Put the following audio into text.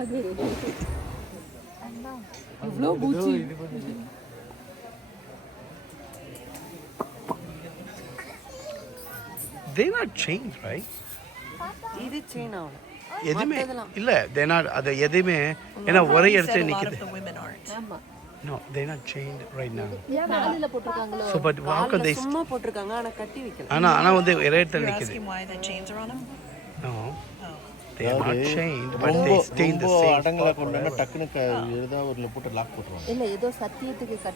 அது இவ்வளோ பூச்சி. They not chained, right? இது செயின் ஆகும். எதுவுமே இல்லை, they not அது எதுவுமே ஏன்னா ஒரே இடத்துல நிற்குது. ஆமா. No, they not chained right now. காலில போட்டுருக்காங்களோ. So but how could they? சும்மா போட்டிருக்காங்க, ஆனா கட்டி வைக்கல. ஆனா வந்து ஒரே இடத்துல நிற்குது. Why the chains are on them? No, they are not chained, but they stay in the same அடங்கல spot கொண்டா forever. டக்குனு ஏதோ ஒரு போட்டு லாக் போட்டுருவாங்க. இல்ல ஏதோ சத்தியத்துக்கு